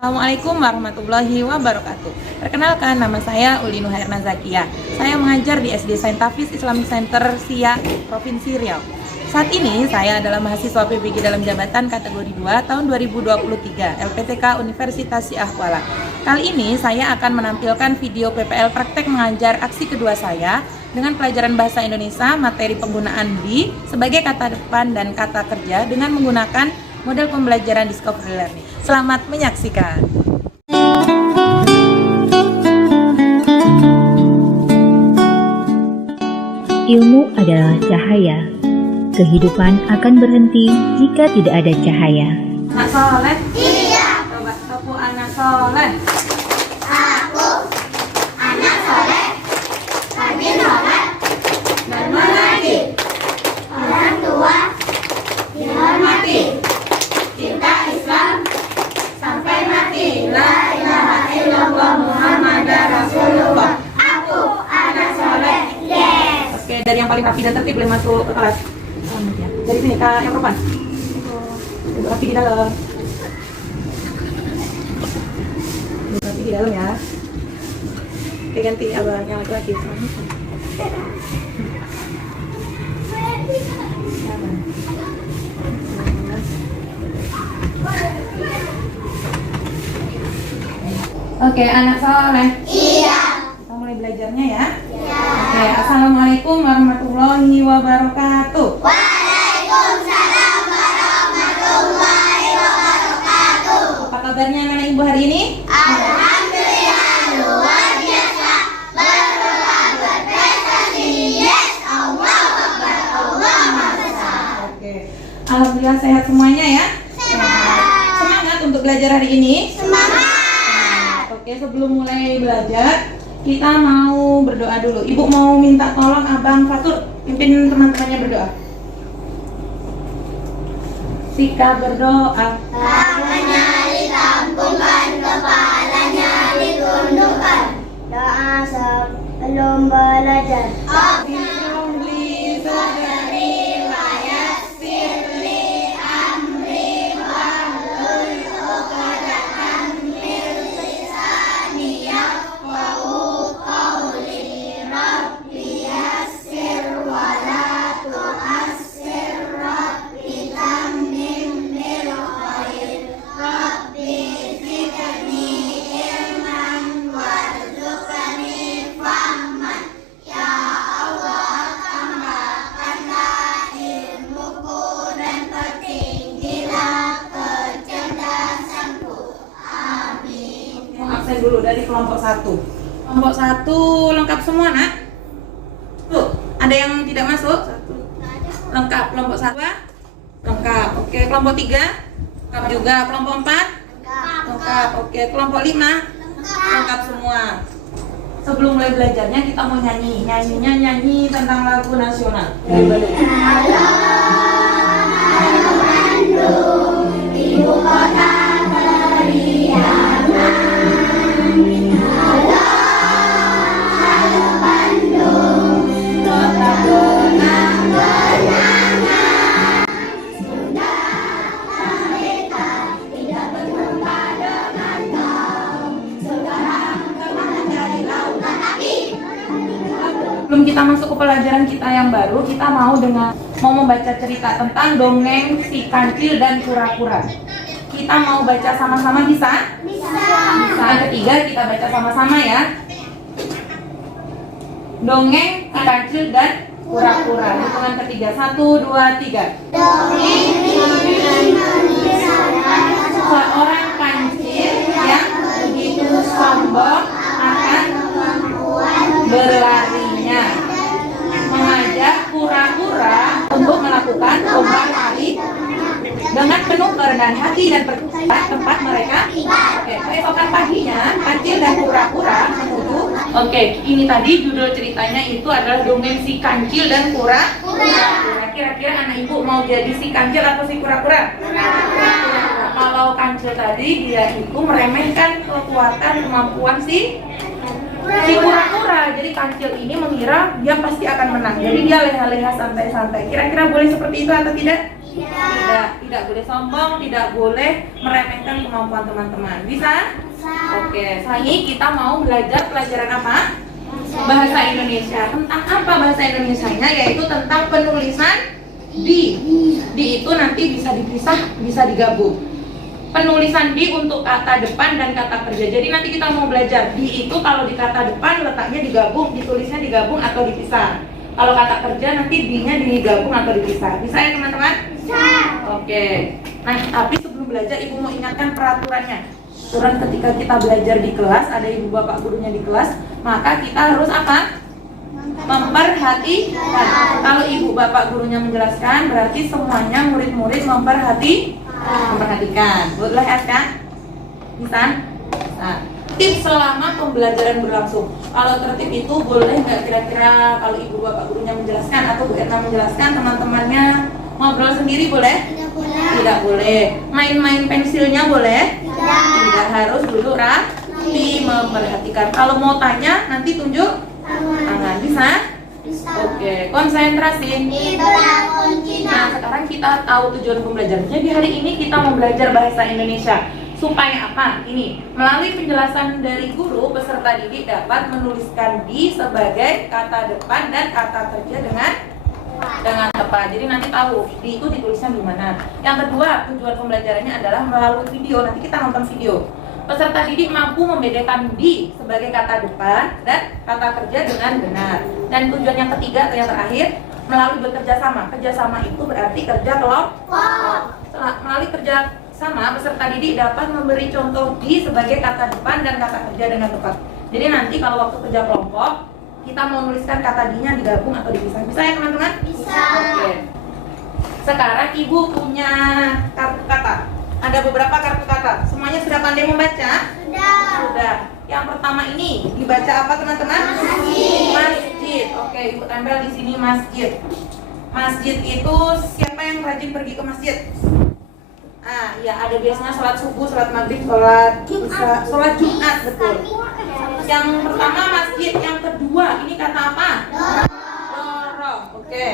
Assalamualaikum warahmatullahi wabarakatuh. Perkenalkan, nama saya Uli Nuhairna Zakia. Saya mengajar di SD Saint Hafiz Islamic Center Siak, Provinsi Riau. Saat ini saya adalah mahasiswa PBG dalam jabatan kategori 2 tahun 2023 LPTK Universitas Siak Kuala. Kali ini saya akan menampilkan video PPL praktek mengajar aksi kedua saya dengan pelajaran bahasa Indonesia materi penggunaan be sebagai kata depan dan kata kerja dengan menggunakan model pembelajaran Discovery Learning. Selamat menyaksikan. Ilmu adalah cahaya. Kehidupan akan berhenti jika tidak ada cahaya. Anak soleh? Iya. Coba tepuk anak soleh. Aku anak soleh, rajin sholat dan mengaji. Orang tua dihormati. Cinta Islam sampai mati. La ilaha illallah Muhammadar Rasulullah. Aku anak soleh. Yes. Oke, dari yang paling rapi dan tertib boleh masuk ke kelas. Dari sini kak yang perempuan. Duduk rapi di dalam. Duduk rapi di dalam ya. Oke, ganti abang yang laki-laki. Oke, anak soleh. Iya. Kita mulai belajarnya ya. Iya. Oke, assalamualaikum warahmatullahi wabarakatuh. Waalaikumsalam warahmatullahi wabarakatuh. Apa kabarnya anak ibu hari ini? Alhamdulillah luar biasa. Berdoa berprestasi. Yes, Allah Akbar. Allah Maha Besar. Oke, alhamdulillah sehat semuanya ya. Semangat untuk belajar hari ini. Semangat. Oke, sebelum mulai belajar, kita mau berdoa dulu. Ibu mau minta tolong Abang Fatur pimpin teman-temannya berdoa. Sika berdoa. Tangannya ditampungkan, kepalanya ditundukkan. Doa sebelum belajar. Absen dulu dari kelompok 1. Kelompok 1 lengkap semua, Nak? Tuh, ada yang tidak masuk? Lengkap. Kelompok 1 lengkap. Oke, kelompok 3 lengkap juga. Kelompok 4 lengkap. Oke, kelompok 5 lengkap semua. Sebelum mulai belajarnya kita mau nyanyi. Nyanyinya nyanyi tentang lagu nasional. Ibu kota periangan. Halo Bandung, kota kenang-kenangan. Sudah mereka tidak berjumpa dengan kau. Sekarang kemana cari lautan api? Sebelum kita masuk ke pelajaran kita yang baru, kita mau membaca cerita tentang dongeng si kancil dan kura-kura. Kita mau baca sama-sama, bisa? Bisa. Bisa. Yang ketiga kita baca sama-sama ya. Dongeng si kancil dan kura-kura. Hitungan ketiga, 1, 2, 3. Dongeng Seorang kancil yang begitu sombong akan berlarinya mengajak kura-kura untuk melakukan lomba lari dengan penuh kerendahan hati dan percaya tempat mereka. Oke, keesokan paginya kancil dan kura-kura menuju. Oke, ini tadi judul ceritanya itu adalah dongeng si kancil dan kura-kura. Kira-kira anak ibu mau jadi si kancil atau si kura-kura? Kalau kancil tadi dia itu meremehkan kekuatan kemampuan si kura-kura. Jadi kancil ini mengira dia pasti akan menang. Jadi dia leha-leha santai-santai. Kira-kira boleh seperti itu atau tidak? Tidak boleh sombong, tidak boleh meremehkan kemampuan teman-teman. Bisa? Oke, saya kita mau belajar pelajaran apa? Bahasa Indonesia. Tentang apa bahasa Indonesianya? Yaitu tentang penulisan di. Di itu nanti bisa dipisah, bisa digabung. Penulisan di untuk kata depan dan kata kerja. Jadi nanti kita mau belajar di itu kalau di kata depan letaknya digabung, ditulisnya digabung atau dipisah. Kalau kata kerja nanti di-nya digabung atau dipisah. Bisa ya teman-teman? Bisa. Oke. Nah, tapi sebelum belajar ibu mau ingatkan peraturannya. Aturan ketika kita belajar di kelas, ada ibu bapak gurunya di kelas, maka kita harus apa? Memperhatikan. Kalau ibu bapak gurunya menjelaskan, berarti semuanya murid-murid memperhatikan. Boleh ya kan? Bisa? Nah, tips selama pembelajaran berlangsung. Kalau tertib itu boleh nggak kira-kira kalau ibu bapak gurunya menjelaskan atau Bu Erna menjelaskan, teman-temannya ngobrol sendiri boleh? Tidak boleh. Main-main pensilnya boleh? Tidak harus duduk rapi memperhatikan. Kalau mau tanya nanti tunjuk tangan. Bisa? Oke, konsentrasi. Nah, sekarang kita tahu tujuan pembelajaran. Jadi hari ini kita mau belajar bahasa Indonesia. Supaya apa? Ini, melalui penjelasan dari guru, peserta didik dapat menuliskan di sebagai kata depan dan kata kerja dengan tepat. Jadi nanti tahu di itu ditulisnya gimana. Yang kedua, tujuan pembelajarannya adalah melalui video. Nanti kita nonton video. Peserta didik mampu membedakan di sebagai kata depan dan kata kerja dengan benar. Dan tujuan yang ketiga atau yang terakhir, melalui bekerja sama. Kerja sama itu berarti kerja kelompok. Melalui kerja sama, peserta didik dapat memberi contoh di sebagai kata depan dan kata kerja dengan tepat. Jadi nanti kalau waktu kerja kelompok, kita mau menuliskan kata di-nya digabung atau dipisah. Bisa ya teman-teman? Bisa. Oke. Sekarang ibu punya kartu kata. Ada beberapa kartu kata. Semuanya sudah pandai membaca? Sudah. Yang pertama ini dibaca apa teman-teman? Masjid. Oke, ibu tempel di sini masjid. Masjid itu siapa yang rajin pergi ke masjid? Ya ada biasanya sholat subuh, sholat maghrib, sholat Jumat, betul. Yang pertama masjid, yang kedua ini kata apa? Lorong. Oke.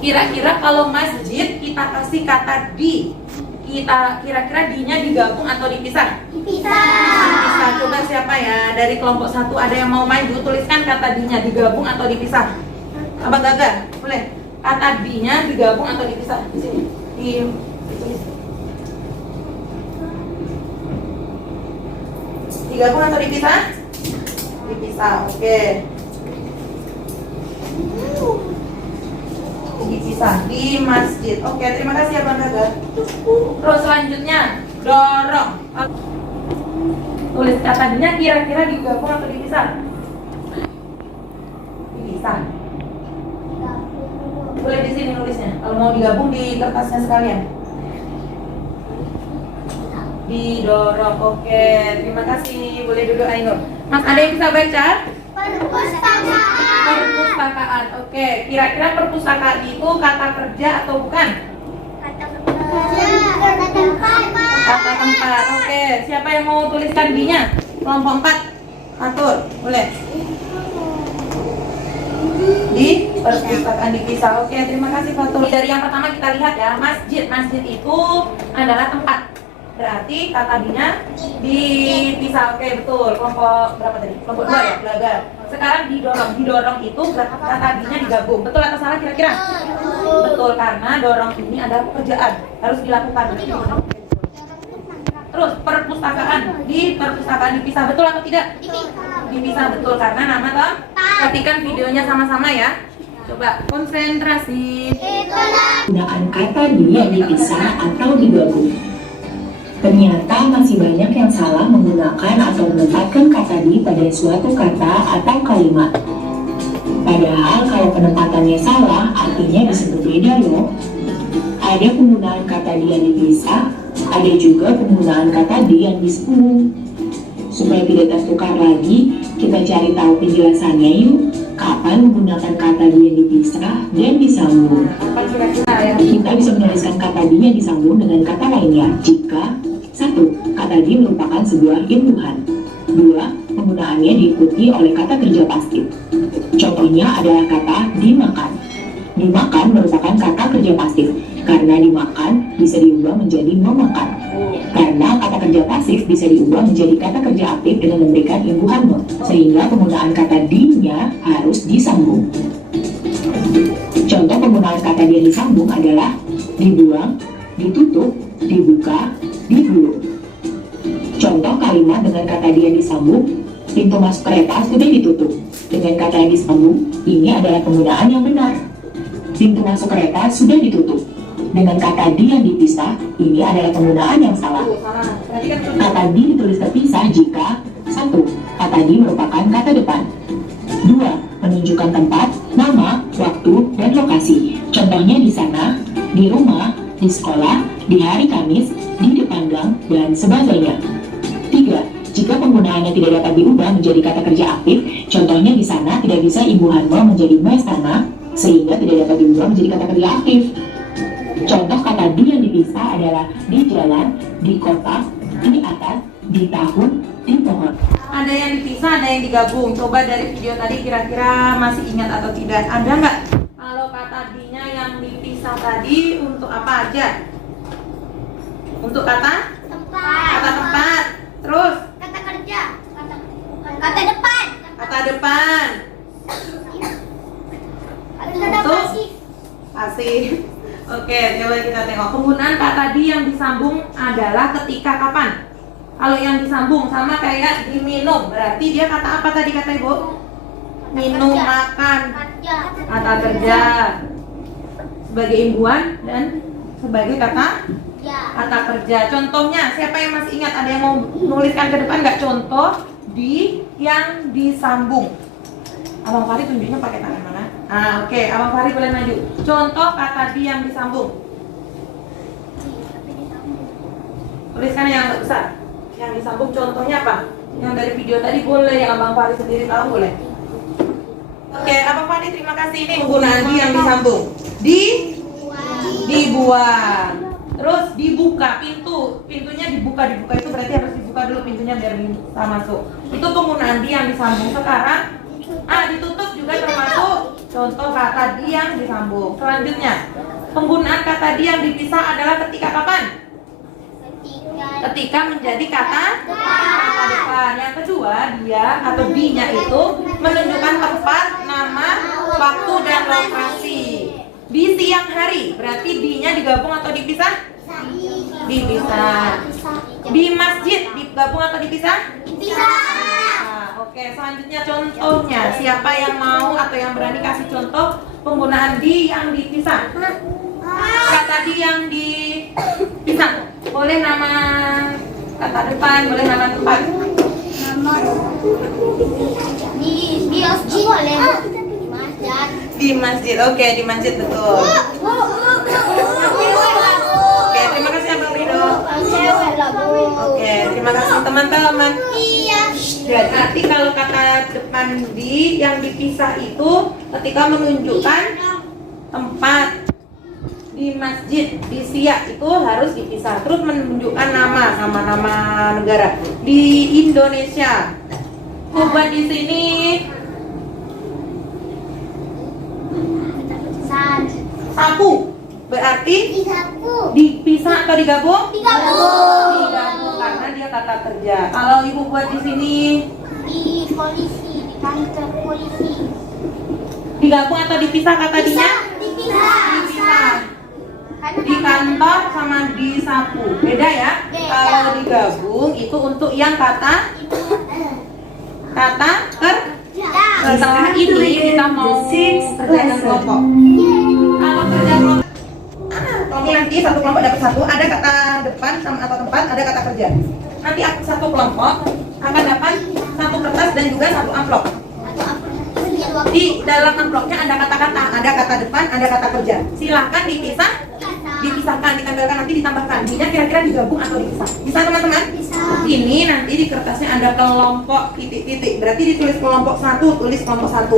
Kira-kira kalau masjid kita kasih kata di, kita kira-kira di-nya digabung atau dipisah? Dipisah. Coba siapa ya dari kelompok 1 ada yang mau maju, tuliskan kata di-nya digabung atau dipisah. Abang Gaga, boleh? Kata di-nya digabung atau dipisah? Di sini. Ditulis. Digabung atau dipisah? Dipisah. Oke. Dipisah di masjid. Oke, terima kasih Abang Gaga. Terus selanjutnya dorong. Tulis kata di-nya kira-kira digabung atau dipisah? Dipisah. Boleh di sini nulisnya. Kalau mau digabung di kertasnya sekalian. Didorong. Oke, terima kasih. Boleh duduk Ainur. Mas, ada yang bisa baca? Perpustakaan. Oke, kira-kira perpustakaan itu kata kerja atau bukan? Kata tempat. Oke, siapa yang mau tuliskan di-nya? Kelompok 4. Atur, boleh. Di perpustakaan dipisah. Oke, terima kasih Fatul. Dari yang pertama kita lihat ya, masjid. Masjid itu adalah tempat. Berarti kata di-nya dipisah. Oke, betul. Kelompok berapa tadi? Kelompok 2 ya, belajar. Sekarang didorong. Didorong itu kata di-nya digabung. Betul atau salah kira-kira? Betul, karena dorong ini adalah pekerjaan, harus dilakukan. Terus perpustakaan. Di perpustakaan dipisah. Betul atau tidak? Dipisah, betul, karena nama toh. Perhatikan videonya sama-sama ya. Coba konsentrasi. Gunakan kata di yang dipisah atau digabung. Ternyata masih banyak yang salah menggunakan atau menempatkan kata di pada suatu kata atau kalimat. Padahal kalau penempatannya salah, artinya bisa berbeda loh. Ada penggunaan kata di yang dipisah, ada juga penggunaan kata di yang disambung. Supaya tidak tertukar lagi, kita cari tahu penjelasannya yuk. Kapan menggunakan kata di yang dipisah dan disambung? Kita bisa menuliskan kata di yang disambung dengan kata lainnya jika 1. Kata di merupakan sebuah imbuhan. 2. Penggunaannya diikuti oleh kata kerja pasti. Contohnya adalah kata dimakan. Dimakan merupakan kata kerja pasif, karena dimakan bisa diubah menjadi memakan. Karena kata kerja pasif bisa diubah menjadi kata kerja aktif dengan memberikan imbuhan me, sehingga penggunaan kata di-nya harus disambung. Contoh penggunaan kata di yang disambung adalah dibuang, ditutup, dibuka, digulung. Contoh kalimat dengan kata di yang disambung, pintu masuk kereta sudah ditutup. Dengan kata yang disambung, ini adalah penggunaan yang benar. Pintu masuk kereta sudah ditutup. Dengan kata di yang dipisah, ini adalah penggunaan yang salah. Kata di ditulis terpisah jika 1. Kata di merupakan kata depan. 2. Menunjukkan tempat, nama, waktu, dan lokasi. Contohnya di sana, di rumah, di sekolah, di hari Kamis, di depan gang, dan sebagainya. 3. Jika penggunaannya tidak dapat diubah menjadi kata kerja aktif, contohnya di sana tidak bisa imbuhan me menjadi me sana, sehingga tidak dapat diubah menjadi kata kerja aktif. Contoh kata di yang dipisah adalah di jalan, di kota, di atas, di tahun, di pohon. Ada yang dipisah, ada yang digabung. Coba dari video tadi kira-kira masih ingat atau tidak? Ada nggak? Kalau kata di-nya yang dipisah tadi untuk apa aja? Untuk kata? Tempat. Kata tempat. Terus? Kata kerja. Kata depan. Kata depan. Kata Untuk? pasif. Pasif. Oke, coba kita tengok. Penggunaan kata di yang disambung adalah ketika kapan? Kalau yang disambung sama kayak diminum, berarti dia kata apa tadi kata Ibu? Minum, makan. Kerja. Kata kerja sebagai imbuhan dan sebagai kata kerja. Contohnya, siapa yang masih ingat? Ada yang mau nuliskan ke depan nggak? Contoh di yang disambung. Abang Fahri tunjuknya pakai tangan mana? Oke, Abang Fahri boleh maju. Contoh kata di yang disambung. Tuliskan yang agak besar. Yang disambung contohnya apa? Yang dari video tadi boleh, yang Abang Fahri sendiri tahu boleh. Oke, Abang Fahri terima kasih. Ini penggunaan di yang disambung. Dibuang. Terus dibuka pintunya dibuka itu berarti harus dibuka dulu pintunya biar bisa masuk. Itu penggunaan di yang disambung. Sekarang ditutup juga termasuk contoh kata di yang disambung. Selanjutnya, penggunaan kata di yang dipisah adalah ketika kapan? Ketika menjadi kata depan. Yang kedua, dia atau di-nya itu menunjukkan tempat, nama, waktu, dan lokasi. Di siang hari, berarti di-nya digabung atau dipisah? Dipisah. Di masjid digabung atau dipisah? Oke, selanjutnya contohnya. Siapa yang mau atau yang berani kasih contoh penggunaan di yang dipisah? Kata di yang dipisah. Boleh nama kata depan, boleh nama tempat. Di masjid boleh. Di masjid. Oke, di masjid betul. Oke, terima kasih Abang Rido. Oke, terima kasih teman-teman. Berarti kalau kata depan di yang dipisah itu ketika menunjukkan tempat. Di masjid, di siak itu harus dipisah. Terus menunjukkan nama negara. Di Indonesia. Coba di sini. Sapu. Berarti dipisah atau digabung? Digabung karena dia kata kerja. Kalau Ibu buat di sini Di polisi, di kantor polisi. digabung atau dipisah kata dinya? Dipisah. Di kantor sama di sapu. Beda ya? Kalau digabung itu untuk yang kata kerja. Setelah ini kita mau kerja kelompok. Kalau kerja kelompok nanti satu kelompok dapat satu, ada kata depan sama atau tempat, ada kata kerja. Nanti satu kelompok akan dapat satu kertas dan juga satu amplop. Di dalam amplopnya ada kata-kata, ada kata depan, ada kata kerja. Silahkan dipisahkan, ditempelkan, nanti ditambahkan. Ini kira-kira digabung atau dipisah? Bisa teman-teman? Ini nanti di kertasnya ada kelompok titik-titik. Berarti ditulis kelompok 1, tulis kelompok 1.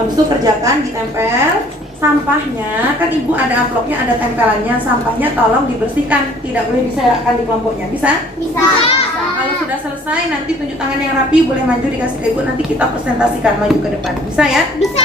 Habis itu kerjakan, ditempel. Sampahnya, kan Ibu ada amplopnya, ada tempelannya. Sampahnya tolong dibersihkan, tidak boleh diserakkan di kelompoknya. Bisa? Bisa. Kalau sudah selesai, nanti tunjuk tangan yang rapi, boleh maju dikasih ke Ibu. Nanti kita presentasikan maju ke depan. Bisa ya? Bisa.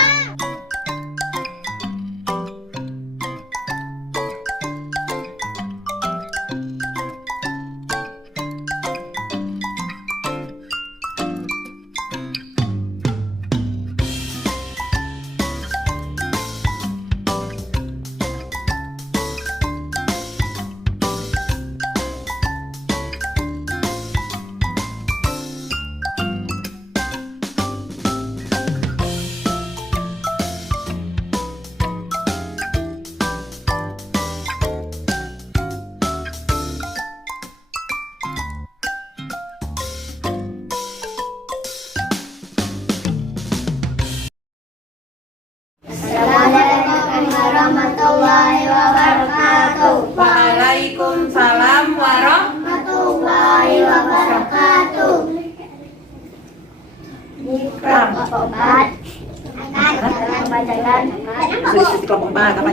Sudah di kelompok 4 apa?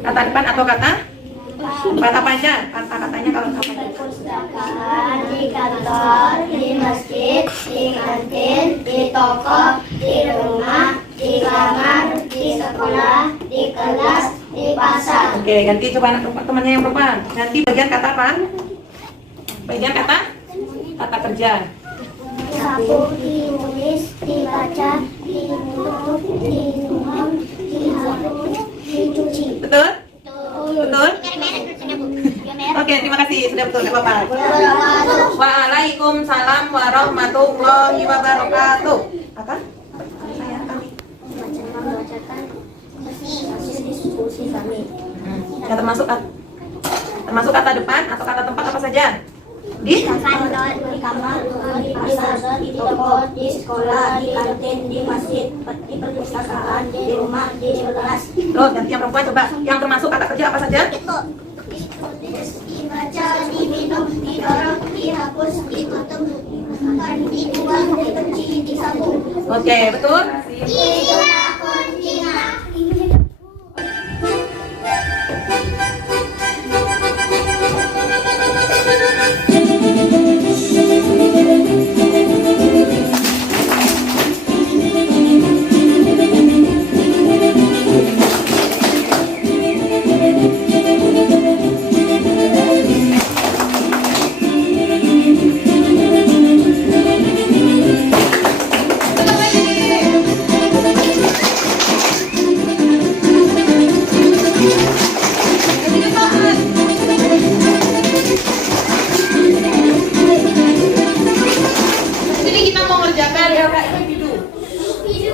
Kata depan atau kata apa aja? Kata-katanya kalau apa aja? Perpustakaan, di kantor, di masjid, di kantin, di toko, di rumah, di kamar, di sekolah, di kelas, di pasar. Oke, ganti coba anak temannya yang perempuan. Ganti bagian kata apa? Bagian kata kerja. Sapu, ditulis, dibaca, ditutup, diminum, dihapus, dicuci. Betul? Betul? Oke, terima kasih. Sudah betul, nggak apa-apa. Waalaikumsalam warahmatullahi wabarakatuh. Apa? Membacakan hasil diskusi kami. Ya, termasuk kata depan atau kata tempat apa saja? Di Kantor, di kamar, di pasar, di toko, di sekolah, di kantin, di masjid, di perpustakaan, di rumah, di kelas. Terus ganti yang perempuan coba. Yang termasuk kata kerja apa saja? Ditulis, dibaca, diminum, didorong, dihapus, ditutup, dibuang, dicuci, disapu. Oke, betul. Itulah kuncinya. Jadi kita mau ngerjakan LK individu.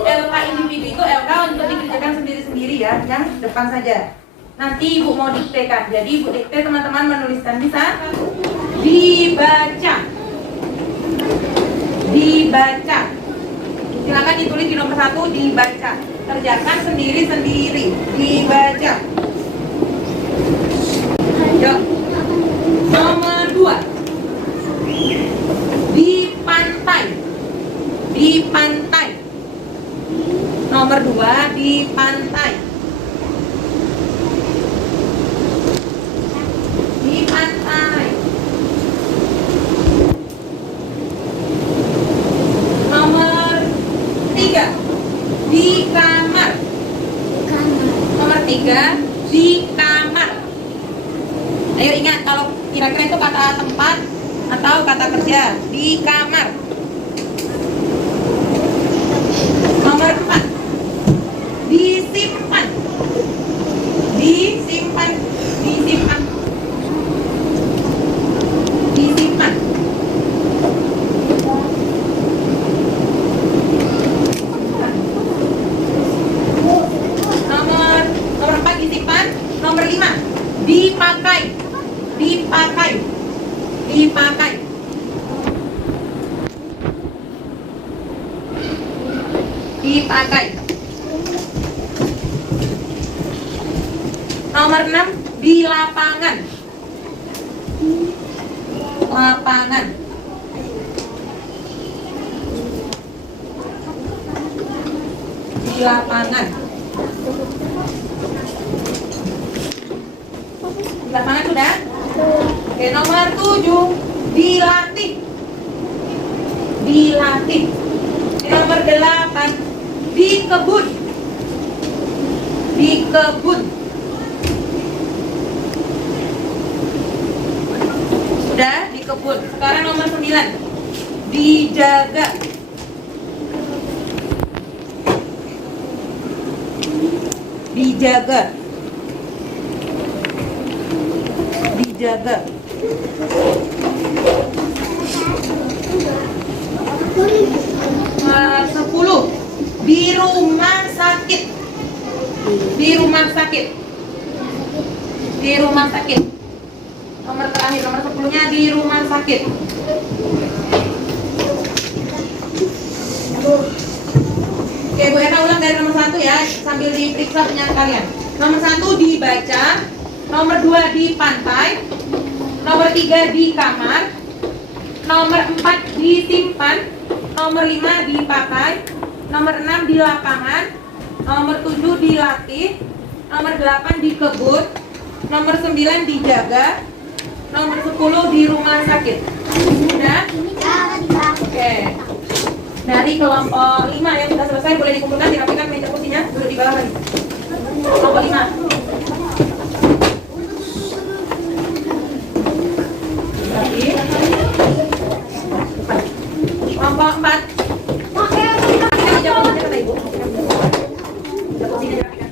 LK individu itu LK untuk dikerjakan sendiri-sendiri ya, yang depan saja. Nanti ibu mau diktekan. Jadi ibu dikte, teman-teman menuliskan, bisa dibaca. Dibaca. Silakan ditulis di nomor 1, dibaca. Kerjakan sendiri-sendiri. Dibaca. Yuk. Nomor 2. Di pantai. Di pantai. Nomor 2, di pantai. Di pantai. Nomor 3, di kamar. Nomor 3, di kamar. Ayo ingat, kalau kira-kira itu kata tempat atau kata kerja. Di kamar. Nomor 4, disimpan. Disimpan. Disimpan. Disimpan. Nomor 4 disimpan. Nomor 5, dipakai. Dipakai. Dipakai. Dipakai. Nomor 6, di lapangan. Lapangan. Di lapangan. Di lapangan sudah? Oke, nomor 7, dilatih. Dilatih. Nomor 8, di kebun. Di kebun. Sudah, di kebun. Sekarang nomor 9, dijaga. Dijaga. Dijaga. Nomor 10, di rumah sakit. Di rumah sakit. Di rumah sakit. Nomor terakhir, nomor 10-nya di rumah sakit. Oke, Bu Eka ulang dari nomor 1 ya, sambil diperiksa penyanyi kalian. Nomor 1, dibaca. Nomor 2, di pantai. Nomor 3, di kamar. Nomor 4, disimpan. Nomor 5, dipakai. Nomor 6, di lapangan. Nomor 7 dilatih. Nomor 8 dikebut. Nomor 9 dijaga. Nomor 10 di rumah sakit. Sudah? Oke. Dari kelompok 5 yang sudah selesai boleh dikumpulkan, dirapikan meja kursinya, duduk di bawah lagi. Kelompok 5. Rapi. Kelompok 4. Rapikan meja kursinya kata Ibu. Meja kursinya dirapikan.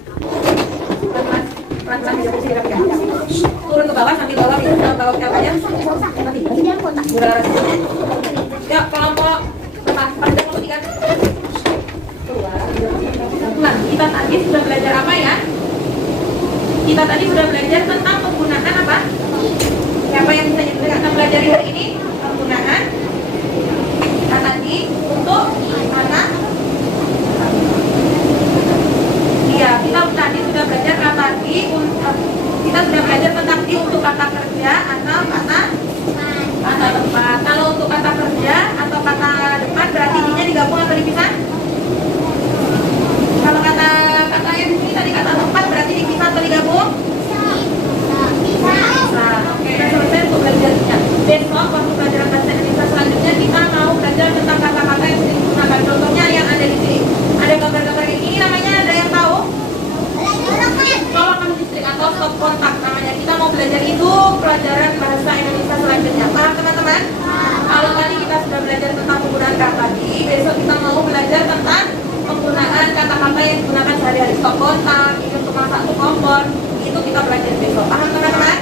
Pelan-pelan meja kursinya dirapikan. Turun ke bawah sambil bawa itu bawa kelapanya. Udah laras. Ya, kelompok pada kelompok 3. Keluar. Kita tadi sudah belajar apa ya? Kita tadi sudah belajar tentang penggunaan apa? Siapa yang bisa kita pelajari hari ini? Penggunaan kata di untuk kata. Iya, kita tadi sudah belajar kata di. Kita sudah belajar tentang di untuk kata kerja atau kata tempat. Kalau untuk kata kerja atau kata depan berarti di-nya digabung atau dipisah? Kalau kata yang di sini tadi kata tempat berarti dipisah atau digabung? Bisa. Oke, sudah selesai untuk belajarnya. Besok waktu pelajaran bahasa Indonesia selanjutnya kita mau belajar tentang kata-kata yang sering digunakan. Contohnya yang ada di sini. Ada gambar-gambar ini namanya, ada yang tahu? Tolong listrik atau stop kontak namanya. Kita mau belajar itu pelajaran bahasa Indonesia selanjutnya. Paham teman-teman? Kalau tadi kita sudah belajar tentang penggunaan kata di, besok kita mau belajar tentang penggunaan kata-kata yang digunakan sehari-hari. Stop kontak, ini untuk masak untuk kompor. Itu kita belajar besok. Paham teman-teman?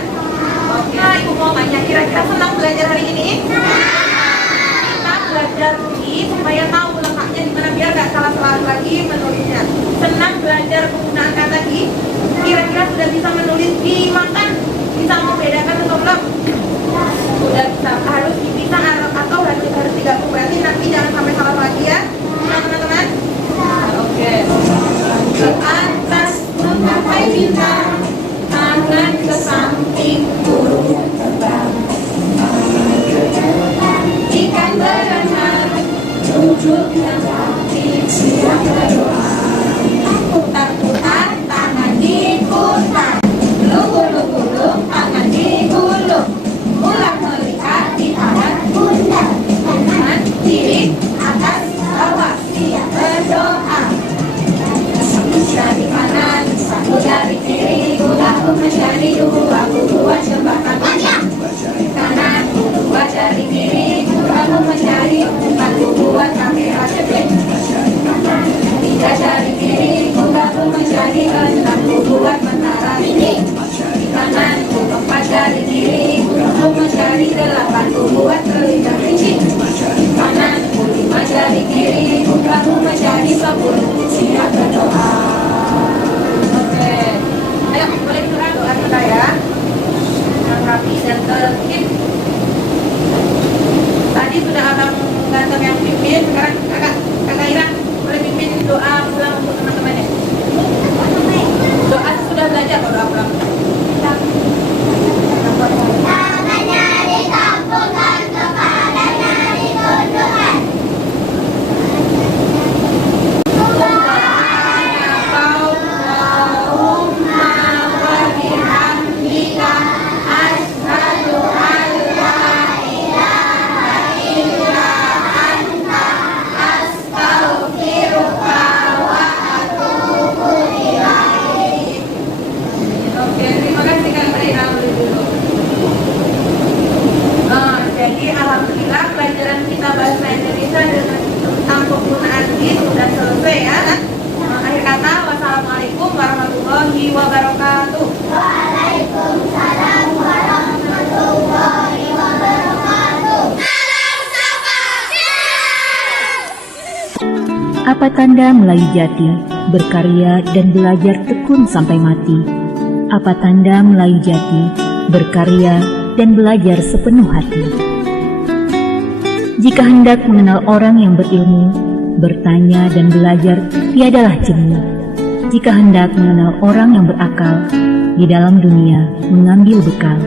Oke. Nah, Ibu mau tanya, kira-kira senang belajar hari ini? Kita belajar di supaya tahu letaknya di mana biar nggak salah-salah lagi menulisnya. Senang belajar penggunaan kata di? Kira-kira sudah bisa menulis di makan? Bisa membedakan atau belum? Sudah bisa. Harus dipisah atau harus digabung. Berarti nanti jangan sampai salah lagi ya. Teman-teman? Oke. Ke atas menggapai bintang, tangan ke samping burung terbang. Ikan berenang, duduk dan kaki siap berdoa. Putar-putar, tangan diputar. Lunggu-lunggu, tangan digulung. Ulang melihat di tangan bunda. Tangan kiri, atas, bawah, siap berdoa. Dari kanan, satu dari kiri, aku mencari dua, buat jembatan panjang. Kanan, dua dari kiri, aku mencari empat, buat kamera jepit. Tiga dari kiri, aku mencari enam, buat menara ini. Kanan, empat dari kiri, aku mencari delapan, buat telinga kelinci. Kanan, lima dari kiri, aku mencari 10, siap berdoa. Oke, ayo boleh surah doa kita ya, yang rapi dan tertib. Tadi sudah abang ganteng yang pimpin, sekarang kakak Ira boleh pimpin doa pulang untuk teman-temannya. Doa sudah belajar kok doa pulang. Tangannya ditampungkan, kepalanya ditundukkan. Jadi alhamdulillah pelajaran kita bahasa Indonesia dengan tentang penggunaan di sudah selesai ya. Akhir kata, wassalamualaikum warahmatullahi wabarakatuh. Waalaikumsalam warahmatullahi wabarakatuh. Apa tanda Melayu Jati? Berkarya dan belajar tekun sampai mati. Apa tanda Melayu Jati? Berkarya dan belajar sepenuh hati. Jika hendak mengenal orang yang berilmu, bertanya dan belajar tiadalah jemu. Jika hendak mengenal orang yang berakal, di dalam dunia mengambil bekal.